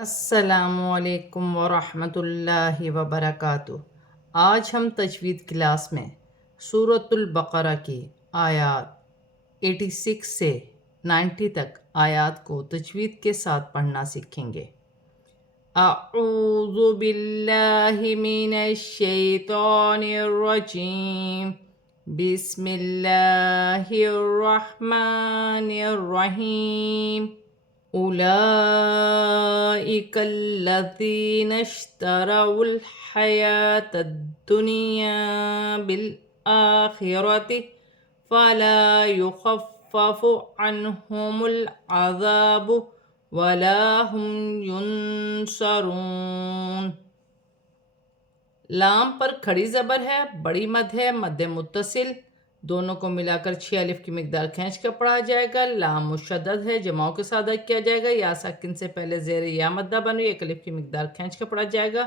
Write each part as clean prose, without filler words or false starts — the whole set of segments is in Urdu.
السلام علیکم ورحمۃ اللہ وبرکاتہ۔ آج ہم تجوید کلاس میں سورۃ البقرہ کی آیات 86 سے 90 تک آیات کو تجوید کے ساتھ پڑھنا سیکھیں گے۔ اعوذ باللہ من الشیطان الرجیم، بسم اللہ الرحمن الرحیم۔ أولئك الذين اشتروا الحياة الدنيا بالآخرة فلا يخفف عنهم العذاب ولا هم ينصرون۔ لام پر کھڑی زبر ہے، بڑی مد ہے، مد متصل، دونوں کو ملا کر 6 الف کی مقدار کھینچ کر پڑھا جائے گا۔ لام مشدد ہے، جماؤں کے ساتھ ادا کیا جائے گا۔ یا ساکن سے پہلے زیر یا مدہ بن رہی ہے، 1 الف کی مقدار کھینچ کر پڑھا جائے گا۔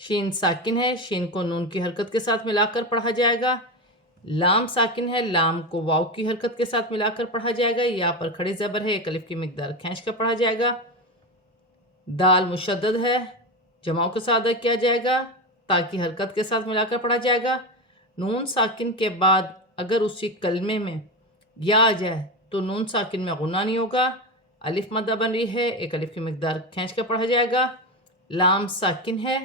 شین ساکن ہے، شین کو نون کی حرکت کے ساتھ ملا کر پڑھا جائے گا۔ لام ساکن ہے، لام کو واو کی حرکت کے ساتھ ملا کر پڑھا جائے گا۔ یا پر کھڑی زبر ہے، 1 الف کی مقدار کھینچ کر پڑھا جائے گا۔ دال مشدد ہے، جماؤں کے ساتھ ادا کیا جائے گا، تا کی حرکت کے ساتھ ملا کر پڑھا جائے گا۔ نون ساکن کے بعد اگر اسی کلمے میں یا آ جائے تو نون ساکن میں غنہ نہیں ہوگا، الف مدہ بن رہی ہے، 1 الف کی مقدار کھینچ کر پڑھا جائے گا۔ لام ساکن ہے،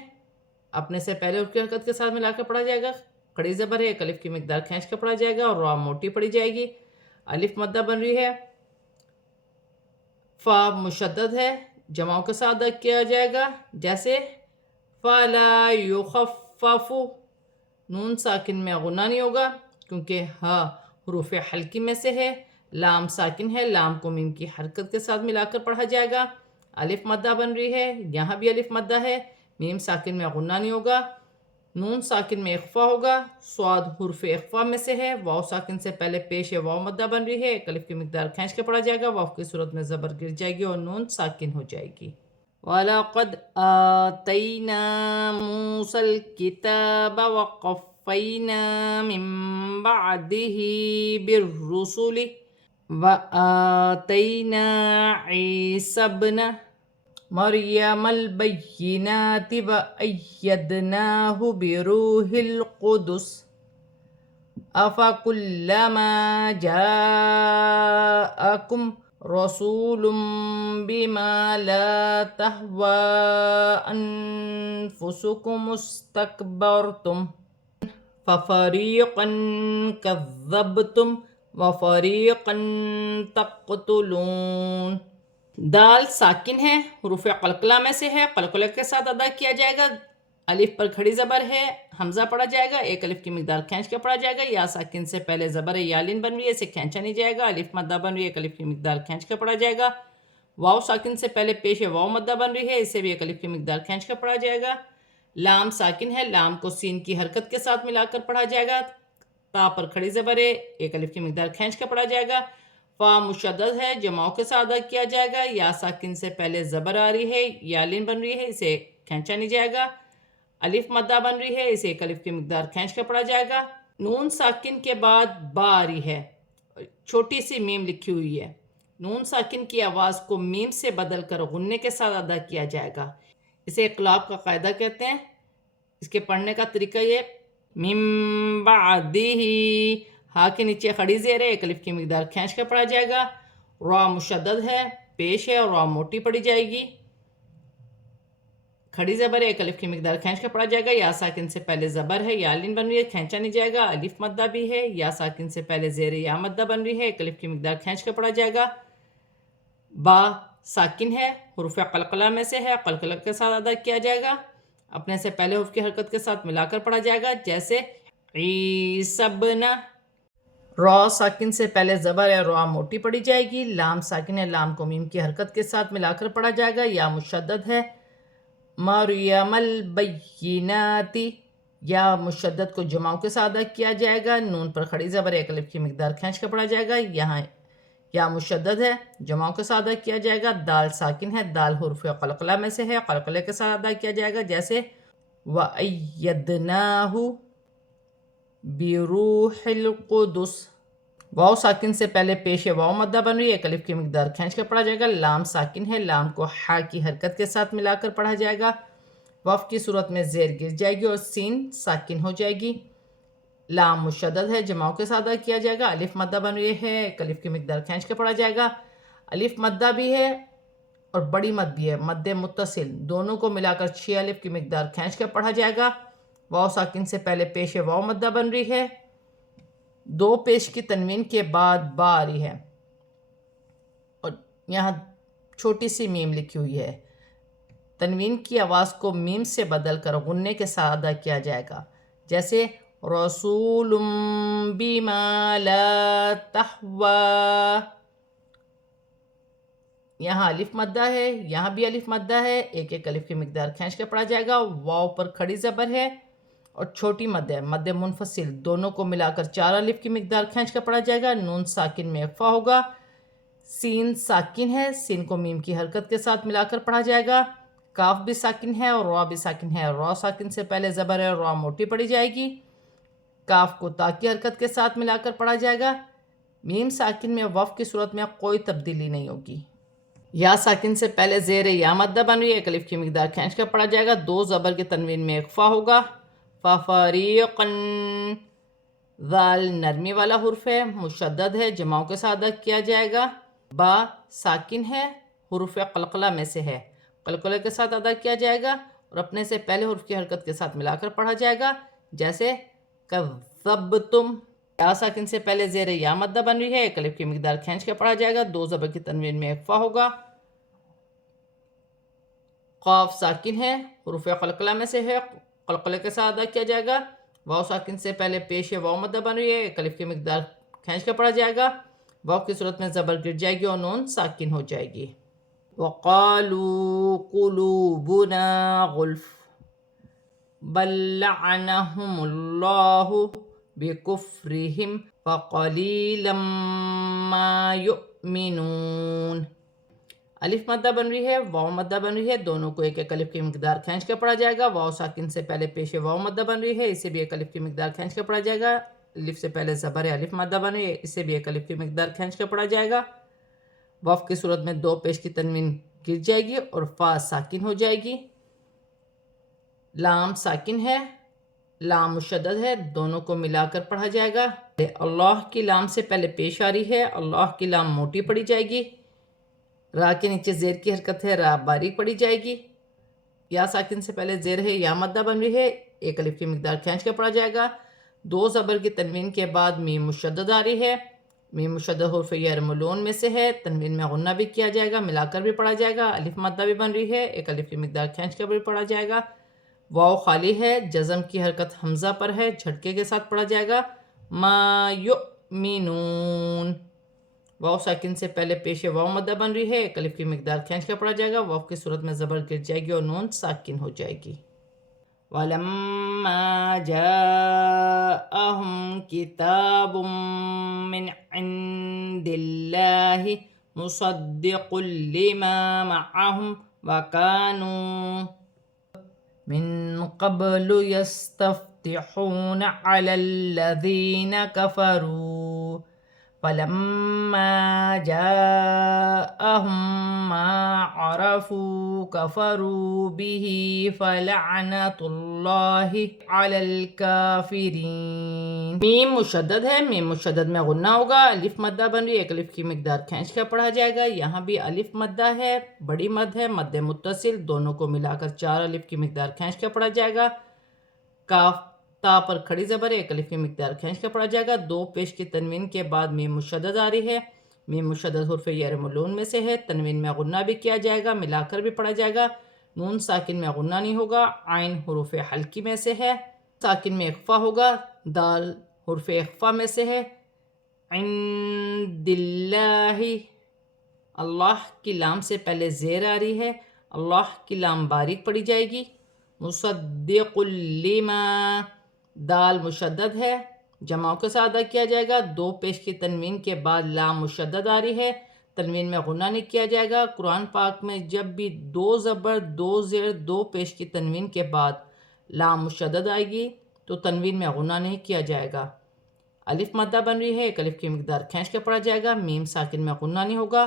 اپنے سے پہلے اس کی حرکت کے ساتھ ملا کر پڑھا جائے گا، کھڑی زبر ہے، 1 الف کی مقدار کھینچ کر پڑھا جائے گا اور را موٹی پڑھی جائے گی، الف مدہ بن رہی ہے۔ فا مشدد ہے، جماؤں کے ساتھ ادا کیا جائے گا، جیسے فَلَا يُخَفَّفُ، نون ساکن میں غنہ نہیں ہوگا کیونکہ ہا حروف حلقی میں سے ہے۔ لام ساکن ہے، لام کو میم کی حرکت کے ساتھ ملا کر پڑھا جائے گا، الف مدہ بن رہی ہے، یہاں بھی الف مدہ ہے، میم ساکن میں غنہ نہیں ہوگا، نون ساکن میں اخفا ہوگا، صاد حرف اخفا میں سے ہے، واو ساکن سے پہلے پیش ہے، واو مدہ بن رہی ہے، 1 الف کی مقدار کھینچ کے پڑھا جائے گا، واو کی صورت میں زبر گر جائے گی اور نون ساکن ہو جائے گی۔ وَلَقَدْ آتَيْنَا مُوسَى الْكِتَابَ وَقَفَّيْنَا مِن بَعْدِهِ بِالرُّسُلِ وَآتَيْنَا عِيسَى ابْنَ مَرْيَمَ الْبَيِّنَاتِ وَأَيَّدْنَاهُ بِرُوحِ الْقُدُسِ أَفَكُلَّمَا جَاءَكُمْ رَسُولٌ بِمَا لَا تَهْوَى أَنفُسُكُمُ اسْتَكْبَرْتُمْ فَفَرِيقًا كَذَّبْتُمْ وَفَرِيقًا تَقْتُلُونَ۔ دال ساکن ہے، حروف قلقلہ میں سے ہے، قلقلہ کے ساتھ ادا کیا جائے گا، الف پر کھڑی زبر ہے، حمزہ پڑھا جائے گا، 1 الف کی مقدار کھینچ کے پڑھا جائے گا۔ یا ساکن سے پہلے زبر ہے، یالین بن رہی ہے، اسے کھینچا نہیں جائے گا، الف مدہ بن رہی ہے، 1 الف کی مقدار کھینچ کے پڑھا جائے گا۔ واو ساکن سے پہلے پیش ہے، واو مدہ بن رہی ہے، اسے بھی 1 الف کی مقدار کھینچ کر پڑھا جائے گا۔ لام ساکن ہے، لام کو سین کی حرکت کے ساتھ ملا کر پڑھا جائے گا، تا پر کھڑی زبر ہے، 1 الف کی مقدار کھینچ کر پڑھا جائے گا۔ فا مشدد ہے، جماؤں کے ساتھ ادا کیا جائے گا، یا ساکن سے پہلے زبر آ رہی ہے، یالین بن رہی ہے، اسے کھینچا نہیں جائے گا، الف مدہ بن رہی ہے، اسے 1 الف کی مقدار کھینچ کر پڑھا جائے گا۔ نون ساکن کے بعد با آ رہی ہے، چھوٹی سی میم لکھی ہوئی ہے، نون ساکن کی آواز کو میم سے بدل کر غنے کے ساتھ ادا کیا جائے گا، اسے اقلاب کا قاعدہ کہتے ہیں۔ اس کے پڑھنے کا طریقہ یہ، من بعدہ، ہا کے نیچے کھڑی زیر ہے، 1 الف کی مقدار کھینچ کر پڑھا جائے گا، را مشدد ہے، پیش ہے اور را موٹی پڑھی جائے گی، کھڑی زبر ہے، 1 الف کی مقدار کھینچ کر پڑھا جائے گا، یا ساکن سے پہلے زبر ہے، یالین بن رہی ہے، کھینچا نہیں جائے گا، الف مدہ بھی ہے، یا ساکن سے پہلے زیر یا مدہ بن رہی ہے، 1 الف کی مقدار کھینچ کر پڑھا جائے گا۔ با ساکن ہے، حروف قلقلہ میں سے ہے، قلقلہ کے ساتھ ادا کیا جائے گا، اپنے سے پہلے حرف کی حرکت کے ساتھ ملا کر پڑھا جائے گا، جیسے عیسی ابن۔ را ساکن سے پہلے زبر ہے، را موٹی پڑھی جائے گی، لام ساکن ہے، لام کو میم کی حرکت کے ساتھ ملا کر پڑھا جائے گا، یا مشدد ہے، مریم البینات، یا مشدد کو جماؤں کے ساتھ ادا کیا جائے گا، نون پر کھڑی زبر 1 الف کی مقدار کھینچ کر پڑھا جائے گا، یہاں یا مشدد ہے، جماؤں کے ساتھ ادا کیا جائے گا۔ دال ساکن ہے، دال حرف قلقلہ میں سے ہے، قلقلہ کے ساتھ ادا کیا جائے گا، جیسے وَأَيَّدْنَاهُ بِرُوحِ الْقُدُسِ واو ساکن سے پہلے پیش واو مدہ بن رہی ہے، ایک الف کی مقدار کھینچ کر پڑھا جائے گا۔ لام ساکن ہے، لام کو ہا کی حرکت کے ساتھ ملا کر پڑھا جائے گا۔ وف کی صورت میں زیر گر جائے گی اور سین ساکن ہو جائے گی۔ لام مشدد ہے، جماؤں کے ساتھ ادا کیا جائے گا۔ الف مدہ بن رہی ہے، ایک الف کی مقدار کھینچ کر پڑھا جائے گا۔ الف مدہ بھی ہے اور بڑی مد بھی ہے، مد متصل، دونوں کو ملا کر 6 الف کی مقدار کھینچ کر پڑھا جائے گا۔ واو ساکن سے پہلے پیش واو مدہ بن رہی ہے، 2 پیش کی تنوین کے بعد با آ رہی ہے اور یہاں چھوٹی سی میم لکھی ہوئی ہے۔ تنوین کی آواز کو میم سے بدل کر غنے کے ساتھ ادا کیا جائے گا، جیسے رسول بما لا تحوی۔ یہاں الف مدہ ہے، یہاں بھی الف مدہ ہے، ایک ایک الف کی مقدار کھینچ کے پڑھا جائے گا۔ واو پر کھڑی زبر ہے اور چھوٹی مد ہے، مد منفصل، دونوں کو ملا کر 4 الف کی مقدار کھینچ کر پڑھا جائے گا۔ نون ساکن میں اخفا ہوگا۔ سین ساکن ہے، سین کو میم کی حرکت کے ساتھ ملا کر پڑھا جائے گا۔ کاف بھی ساکن ہے اور را بھی ساکن ہے، را ساکن سے پہلے زبر ہے، را موٹی پڑھی جائے گی۔ کاف کو تا کی حرکت کے ساتھ ملا کر پڑھا جائے گا۔ میم ساکن میں وف کی صورت میں کوئی تبدیلی نہیں ہوگی۔ یا ساکن سے پہلے زیر یا مدہ بن رہی ہے، ایک الف کی مقدار کھینچ کر پڑھا جائے گا۔ 2 زبر کے تنوین میں اخفا ہوگا۔ فَفَرِيقًا، ذال نرمی والا حرف ہے، مشدد ہے، جماؤں کے ساتھ ادا کیا جائے گا۔ با ساکن ہے، حروف قلقلہ میں سے ہے، قلقلہ کے ساتھ ادا کیا جائے گا اور اپنے سے پہلے حرف کی حرکت کے ساتھ ملا کر پڑھا جائے گا، جیسے کذبتم۔ یا ساکن سے پہلے زیر یا مدہ بن رہی ہے، ایک الف کی مقدار کھینچ کے پڑھا جائے گا۔ 2 زبر کی تنوین میں اخفا ہوگا۔ قاف ساکن ہے، حروف قلقلہ میں سے ہے، قلقلے کے ساتھ ادا کیا جائے گا۔ واو ساکن سے پہلے پیش واو مدہ بن رہی ہے، ایک الف کی مقدار کھینچ کے پڑھا جائے گا۔ واو کی صورت میں زبر گر جائے گی اور نون ساکن ہو جائے گی۔ وَقَالُوا قُلُوبُنَا غُلْفٌ بَل لَّعَنَهُمُ اللَّهُ بِكُفْرِهِمْ فَقَلِيلًا مَّا يُؤْمِنُونَ۔ الف مدہ بن رہی ہے، واو مدہ بن رہی ہے، دونوں کو ایک ایک الف کی مقدار کھینچ کر پڑھا جائے گا۔ واو ساکن سے پہلے پیش واو مدہ بن رہی ہے، اسے بھی ایک الف کی مقدار کھینچ کر پڑھا جائے گا۔ الف سے پہلے زبر ہے، الف مدہ بن رہی ہے، اسے بھی ایک الف کی مقدار کھینچ کر پڑھا جائے گا۔ وف کی صورت میں 2 پیش کی تنوین گر جائے گی اور فا ساکن ہو جائے گی۔ لام ساکن ہے، لام مشدد ہے، دونوں کو ملا کر پڑھا جائے گا۔ اللہ کی لام سے پہلے پیش آ رہی ہے، اللہ کی لام موٹی پڑھی جائے گی۔ را کے نیچے زیر کی حرکت ہے، را باریک پڑھی جائے گی۔ یا ساکن سے پہلے زیر ہے، یا مدہ بن رہی ہے، ایک الف کی مقدار کھینچ کر پڑھا جائے گا۔ 2 زبر کی تنوین کے بعد میم مشدد آ رہی ہے، میم مشدد حرف یرملون میں سے ہے، تنوین میں غنہ بھی کیا جائے گا، ملا کر بھی پڑھا جائے گا۔ الف مدہ بھی بن رہی ہے، ایک الف کی مقدار کھینچ کر بھی پڑھا جائے گا۔ واو خالی ہے، جزم کی حرکت حمزہ پر ہے، جھٹکے کے ساتھ پڑھا جائے گا۔ ما یؤمنون۔ واو ساکن سے پہلے پیش واو مدہ بن رہی ہے، ایک الف کی مقدار کھینچ کر پڑھا جائے گا۔ واو کی صورت میں زبر گر جائے گی اور نون ساکن ہو جائے گی۔ وَلَمَّا جَاءَهُمْ كِتَابٌ مِّنْ عِندِ اللَّهِ مُصَدِّقٌ لِّمَا مَعَهُمْ وَكَانُوا مِن قَبْلُ يَسْتَفْتِحُونَ عَلَى الَّذِينَ كَفَرُوا فَلَمَّا جَاءَهُم مَّا عَرَفُوا كَفَرُوا بِهِ فَلَعْنَةُ اللَّهِ عَلَى الْكَافِرِينَ۔ میم مشدد ہے، میم مشدد میں غنہ ہوگا، الف مدہ بن رہی ہے، ایک الف کی مقدار کھینچ کر پڑھا جائے گا۔ یہاں بھی الف مدہ ہے، بڑی مد ہے، مد متصل، دونوں کو ملا کر 4 الف کی مقدار کھینچ کر پڑھا جائے گا۔ کاف تا پر کھڑی زبر ہے، ایک الف کی مقدار کھینچ کر پڑھا جائے گا۔ 2 پیش کی تنوین کے بعد میم مشدد آ رہی ہے، میم مشدد حرف یرملون میں سے ہے، تنوین میں غنہ بھی کیا جائے گا، ملا کر بھی پڑھا جائے گا۔ نون ساکن میں غنہ نہیں ہوگا، عین حروف حلقی میں سے ہے، ساکن میں اخفا ہوگا، دال حرف اخفا میں سے ہے۔ عند اللہ، اللہ کی لام سے پہلے زیر آ رہی ہے، اللہ کی لام باریک پڑھی جائے گی۔ مصدق لما، دال مشدد ہے، جماؤں کے ساتھ ادا کیا جائے گا۔ 2 پیش کی تنوین کے بعد لام مشدد آ رہی ہے، تنوین میں غنہ نہیں کیا جائے گا۔ قرآن پاک میں جب بھی 2 زبر 2 زیر 2 پیش کی تنوین کے بعد لام مشدد آئے گی تو تنوین میں غنہ نہیں کیا جائے گا۔ الف مدہ بن رہی ہے، ایک الف کی مقدار کھینچ کے پڑھا جائے گا، میم ساکن میں غنہ نہیں ہوگا،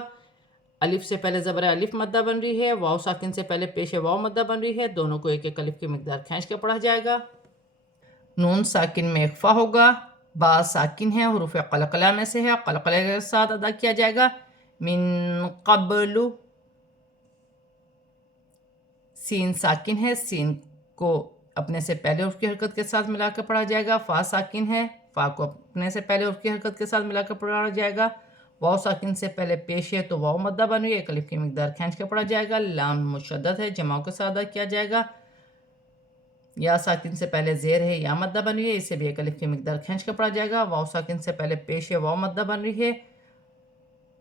الف سے پہلے زبر الف مدہ بن رہی ہے، واو ساکن سے پہلے پیش واو مدہ بن رہی ہے، دونوں کو ایک ایک الف کی مقدار کھینچ کے پڑھا جائے گا۔ نون ساکن میں اخفا ہوگا، با ساکن ہے، حروف قلقلہ میں سے ہے، قلقلہ کے ساتھ ادا کیا جائے گا، من قبل۔ سین ساکن ہے، سین کو اپنے سے پہلے حرف کی حرکت کے ساتھ ملا کر پڑھا جائے گا، فا ساکن ہے، فا کو اپنے سے پہلے حرف کی حرکت کے ساتھ ملا کر پڑھا جائے گا، واو ساکن سے پہلے پیش ہے تو واو مدہ بن رہی ہے، ایک الف کی مقدار کھینچ کے پڑھا جائے گا، لام مشدد ہے، جماؤں کے ساتھ ادا کیا جائے گا، یا ساکن سے پہلے زیر ہے، یا مدہ بن رہی ہے، اسے بھی ایک الف کی مقدار کھینچ کے پڑھا جائے گا، واو ساکن سے پہلے پیش ہے، واو مدہ بن رہی ہے،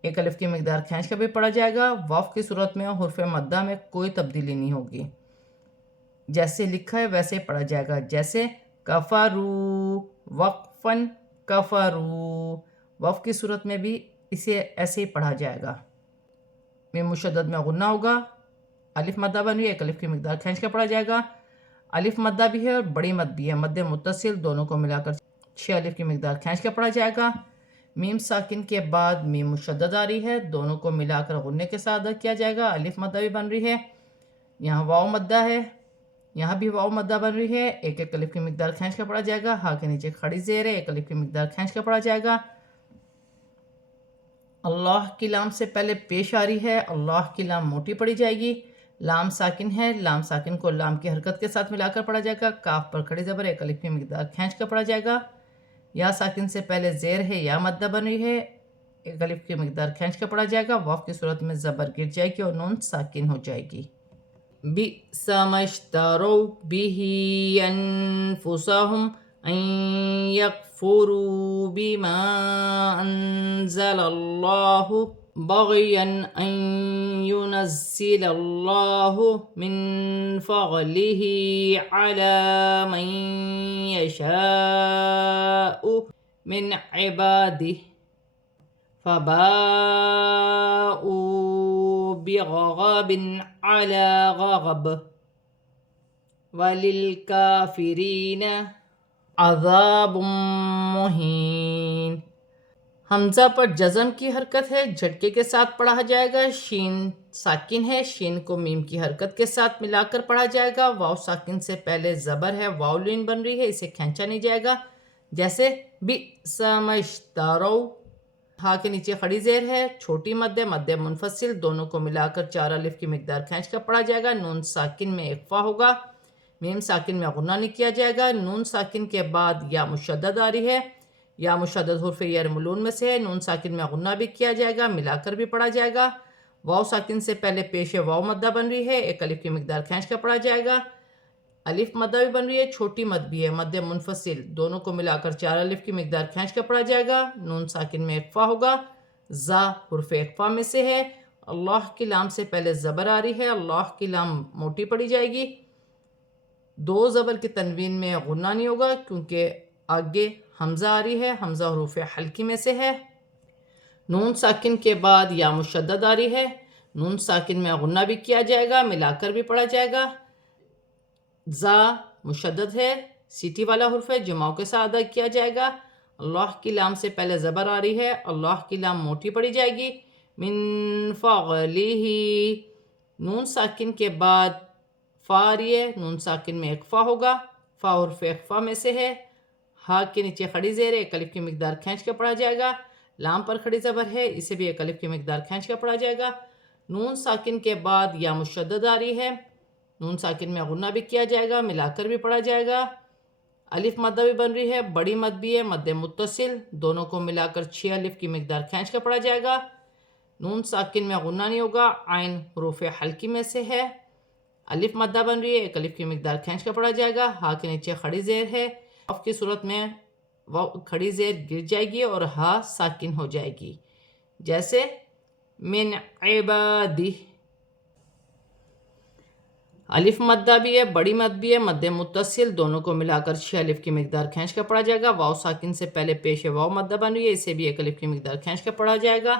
ایک الف کی مقدار کھینچ کے بھی پڑھا جائے گا، واو کی صورت میں حرف مدہ میں کوئی تبدیلی نہیں ہوگی، جیسے لکھا ہے ویسے پڑھا جائے گا، جیسے کفرو وقفن کفرو، وقف کی صورت میں بھی اسے ایسے ہی پڑھا جائے گا، میم مشدد میں غنہ ہوگا، الف مدہ بن رہی ہے، ایک الف کی مقدار کھینچ کے پڑھا جائے گا، الف مدہ بھی ہے اور بڑی مد بھی ہے، مد متصل، دونوں کو ملا کر 6 الف کی مقدار کھینچ کے پڑھا جائے گا، میم ساکن کے بعد میم مشدد آ رہی ہے، دونوں کو ملا کر غنے کے ساتھ ادا کیا جائے گا، الف مدہ بھی بن رہی ہے، یہاں واو مدہ ہے، یہاں بھی واو مدہ بن رہی ہے، ایک ایک الف کی مقدار کھینچ کے پڑھا جائے گا، ہا کے نیچے کھڑی زیر ہے، ایک الف کی مقدار کھینچ کے پڑھا جائے گا، اللہ کی لام سے پہلے پیش آ رہی ہے، اللہ کی لام موٹی پڑھی جائے گی، لام ساکن ہے، لام ساکن کو لام کی حرکت کے ساتھ ملا کر پڑھا جائے گا، کاف پر کھڑی زبر ایک الف کی مقدار کھینچ کر پڑھا جائے گا، یا ساکن سے پہلے زیر ہے، یا مدہ بن رہی ہے، ایک الف کی مقدار کھینچ کر پڑھا جائے گا، واو کی صورت میں زبر گر جائے گی اور نون ساکن ہو جائے گی۔ بئس ما اشتروا به أنفسهم أن يكفروا بما أنزل الله بغيا أن ينزل الله من فضله على من يشاء من عباده فباءوا بغضب على غضب وللكافرين عذاب مہین۔ حمزہ پر جزم کی حرکت ہے، جھٹکے کے ساتھ پڑھا جائے گا، شین ساکن ہے، شین کو میم کی حرکت کے ساتھ ملا کر پڑھا جائے گا، واو ساکن سے پہلے زبر ہے، واو لین بن رہی ہے، اسے کھینچا نہیں جائے گا، جیسے بئس ما اشتروا، ہا کے نیچے کھڑی زیر ہے، چھوٹی مد ہے، مد منفصل، دونوں کو ملا کر 4 الف کی مقدار کھینچ کر پڑھا جائے گا، نون ساکن میں اخفا ہوگا، میم ساکن میں غنہ نہیں کیا جائے گا، نون ساکن کے بعد یا مشدد آ رہی ہے، یا مشدد حرف یرملون میں سے ہے، نون ساکن میں غنہ بھی کیا جائے گا، ملا کر بھی پڑھا جائے گا، واو ساکن سے پہلے پیش واو مدہ بن رہی ہے، ایک الف کی مقدار کھینچ کر پڑھا جائے گا، الف مدہ بھی بن رہی ہے، چھوٹی مد بھی ہے، مد منفصل، دونوں کو ملا کر 4 الف کی مقدار کھینچ کر پڑھا جائے گا، نون ساکن میں اخفا ہوگا، زا حرف اخفا میں سے ہے، اللہ کی لام سے پہلے زبر آ رہی ہے، اللہ کی لام موٹی پڑھی جائے گی، 2 زبر کی تنوین میں غنہ نہیں ہوگا کیونکہ آگے حمزہ آ رہی ہے، حمزہ حروف حلقی میں سے ہے، نون ساکن کے بعد یا مشدد آ رہی ہے، نون ساکن میں غنہ بھی کیا جائے گا، ملا کر بھی پڑھا جائے گا، زا مشدد ہے، سیٹی والا حرف ہے، جماؤں کے ساتھ ادا کیا جائے گا، اللہ کی لام سے پہلے زبر آ رہی ہے، اللہ کی لام موٹی پڑھی جائے گی، من فضلہ، نون ساکن کے بعد فا آ رہی ہے، نون ساکن میں اخفا ہوگا، فا حرف اخفا میں سے ہے، ہا کے نیچے کھڑی زیر ہے، ایک الف کی مقدار کھینچ کے پڑھا جائے گا، لام پر کھڑی زبر ہے، اسے بھی ایک الف کی مقدار کھینچ کے پڑھا جائے گا، نون ساکن کے بعد یا مشدد آ رہی ہے، نون ساکن میں غنہ بھی کیا جائے گا، ملا کر بھی پڑھا جائے گا، الف مدہ بھی بن رہی ہے، بڑی مد بھی ہے، مد متصل، دونوں کو ملا کر 6 الف کی مقدار کھینچ کر پڑھا جائے گا، نون ساکن میں غنہ نہیں ہوگا، عین حروف حلقی میں سے ہے، الف مدہ بن رہی ہے، ایک الف کی مقدار کھینچ کر پڑھا جائے گا، ہا کے نیچے کھڑی زیر ہے، واو کی صورت میں کھڑی زیر گر جائے گی اور ہا ساکن ہو جائے گی، جیسے من عبادہ، الف مدہ بھی ہے، بڑی مد بھی ہے، مد متصل، دونوں کو ملا کر 6 الف کی مقدار کھینچ کر پڑھا جائے گا، واو ساکن سے پہلے پیش واو مدہ بن رہی ہے، اسے بھی ایک الف کی مقدار کھینچ کر پڑھا جائے گا،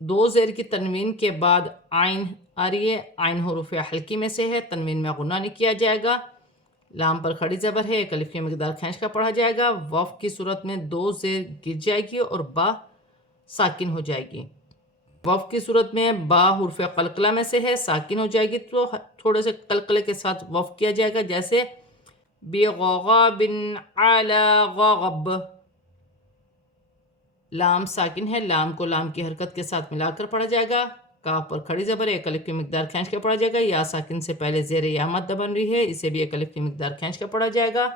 2 زیر کی تنوین کے بعد عین آ رہی ہے، عین حروف حلقی میں سے ہے، تنوین میں غنہ نہیں کیا جائے گا، لام پر کھڑی زبر ہے، ایک الف کی مقدار کھینچ کر پڑھا جائے گا۔ وف کی صورت میں 2 زیر گر جائے گی اور با ساکن ہو جائے گی۔ وف کی صورت میں با حرف قلقلہ میں سے ہے، ساکن ہو جائے گی تو تھوڑے سے قلقلے کے ساتھ وف کیا جائے گا، جیسے بغغاب علی غغب۔ لام ساکن ہے، لام کو لام کی حرکت کے ساتھ ملا کر پڑھا جائے گا۔ کاف پر کھڑی زبر ہے، ایک الف کی مقدار کھینچ کر پڑھا جائے گا۔ یا ساکن سے پہلے زیر یا مدہ بن رہی ہے، اسے بھی ایک الف کی مقدار کھینچ کر پڑھا جائے گا۔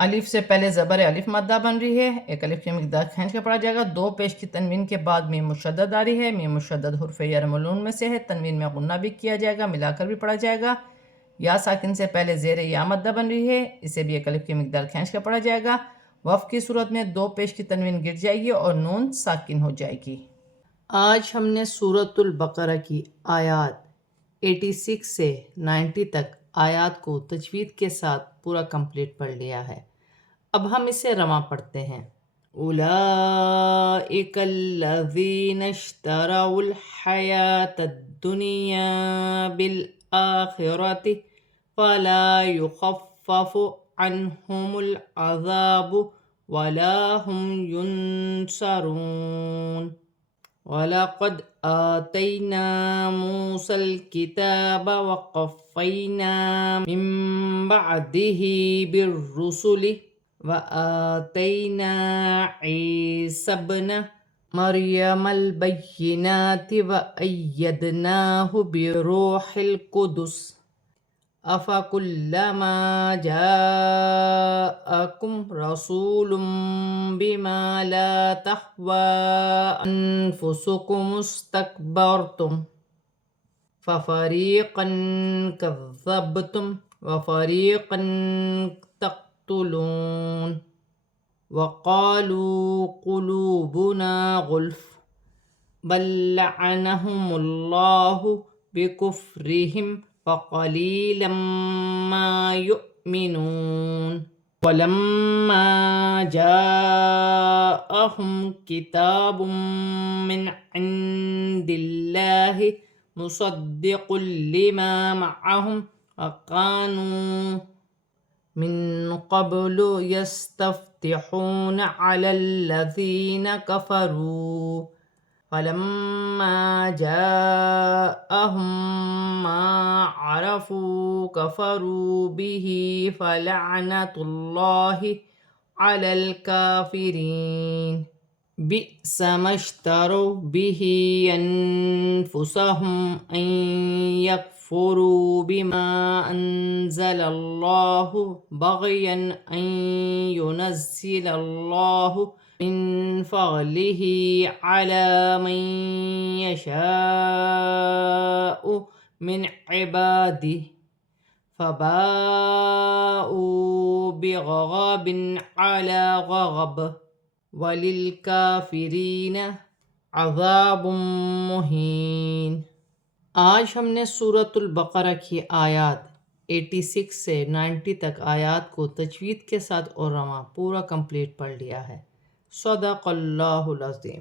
الف سے پہلے زبر الف مدہ بن رہی ہے، ایک الف کی مقدار کھینچ کر پڑھا جائے گا۔ 2 پیش کی تنوین کے بعد میم مشدد آ رہی ہے، میم مشدد حرف یرملون میں سے ہے، تنوین میں غنہ بھی کیا جائے گا، ملا کر بھی پڑھا جائے گا۔ یا ساکن سے پہلے زیر یا مدہ بن رہی ہے، اسے بھی ایک الف کی مقدار کھینچ کر پڑھا جائے گا۔ وف کی صورت میں 2 پیش کی تنوین گر جائے گی اور نون ساکن ہو جائے گی۔ آج ہم نے سورۃ البقرہ کی آیات 86 سے 90 تک آیات کو تجوید کے ساتھ پورا کمپلیٹ پڑھ لیا ہے۔ اب ہم اسے رواں پڑھتے ہیں۔ اولئک الذین اشتروا الحیاۃ الدنیا بالآخرۃ فلا یخفف عنہم العذاب ولا هم ينصرون۔ وَلَقَدْ آتَيْنَا مُوسَى الْكِتَابَ وَقَفَّيْنَا مِن بَعْدِهِ بِالرُّسُلِ وَآتَيْنَا عِيسَى ابْنَ مَرْيَمَ الْبَيِّنَاتِ وَأَيَّدْنَاهُ بِرُوحِ الْقُدُسِ أَفَكُلَّمَا جَاءَكُمْ رَسُولٌ بِمَا لَا تَهْوَى أَنفُسُكُمُ اسْتَكْبَرْتُمْ فَفَرِيقًا كَذَّبْتُمْ وَفَرِيقًا تَقْتُلُونَ وَقَالُوا قُلُوبُنَا غُلْفٌ بَل لَّعَنَهُمُ اللَّهُ بِكُفْرِهِمْ فَقَلِيلًا مَا يُؤْمِنُونَ۔ وَلَمَّا جَاءَهُمْ كِتَابٌ مِّنْ عِندِ اللَّهِ مُصَدِّقٌ لِّمَا مَعَهُمْ وَكَانُوا مِن قَبْلُ يَسْتَفْتِحُونَ عَلَى الَّذِينَ كَفَرُوا فَلَمَّا جَاءَهُم مَّا عَرَفُوا كَفَرُوا بِهِ فَلَعْنَةُ اللَّهِ عَلَى الْكَافِرِينَ۔ بِئْسَ مَا اشْتَرَوْا بِهِ أَنفُسَهُمْ أَن يَكْفُرُوا بِمَا أَنزَلَ اللَّهُ بَغْيًا أَن يُنَزِّلَ اللَّهُ من فضله على من يشاء من عباده فباءوا بغضب على غضب وللكافرين عذاب مہین۔ آج ہم نے سورۃ البقرہ کی آیات 86 سے 90 تک آیات کو تجوید کے ساتھ اور رواں پورا کمپلیٹ پڑھ لیا ہے۔ صدق اللہ العظیم۔